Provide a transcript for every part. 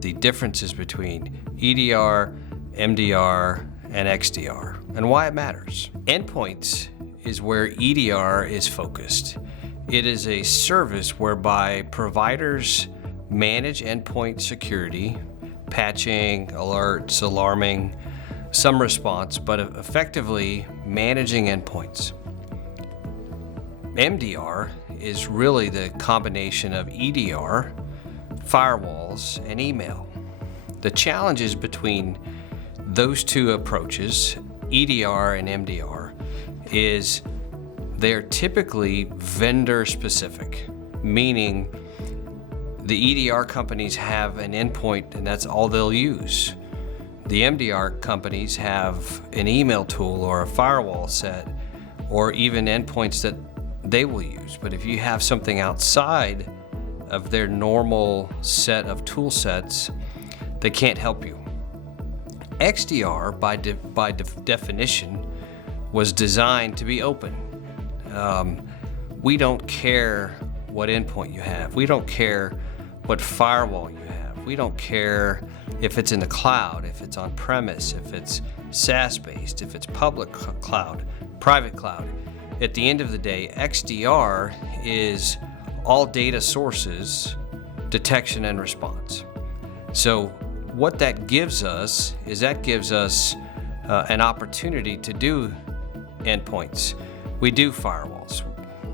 the differences between EDR, MDR, and XDR, and why it matters. Endpoints is where EDR is focused. It is a service whereby providers manage endpoint security, patching, alerts, alarming, some response, but effectively managing endpoints. MDR is really the combination of EDR, firewalls, and email. The challenges between those two approaches, EDR and MDR, is they're typically vendor specific, meaning the EDR companies have an endpoint and that's all they'll use. The MDR companies have an email tool or a firewall set or even endpoints that they will use. But if you have something outside of their normal set of tool sets, they can't help you. XDR, by definition, was designed to be open. We don't care what endpoint you have. We don't care what firewall you have. We don't care if it's in the cloud, if it's on premise, if it's SaaS-based, if it's public cloud, private cloud. At the end of the day, XDR is all data sources, detection and response. So what that gives us is an opportunity to do endpoints. We do firewalls.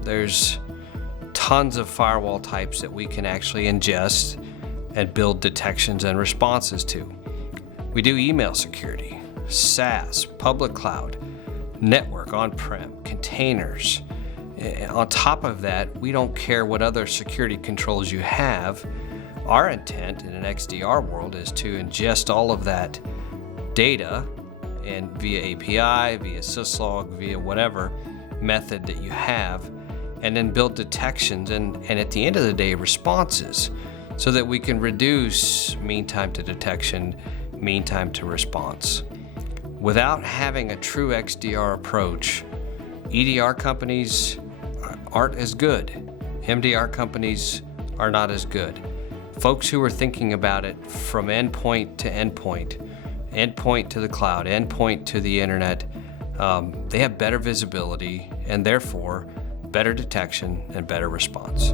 There's tons of firewall types that we can actually ingest and build detections and responses to. We do email security, SaaS, public cloud, network, on-prem, containers. On top of that, we don't care what other security controls you have. Our intent in an XDR world is to ingest all of that data and via API, via syslog, via whatever method that you have, and then build detections and at the end of the day, responses, so that we can reduce mean time to detection, mean time to response. Without having a true XDR approach, EDR companies aren't as good. MDR companies are not as good. Folks who are thinking about it from endpoint to endpoint, endpoint to the cloud, endpoint to the internet, they have better visibility and therefore better detection and better response.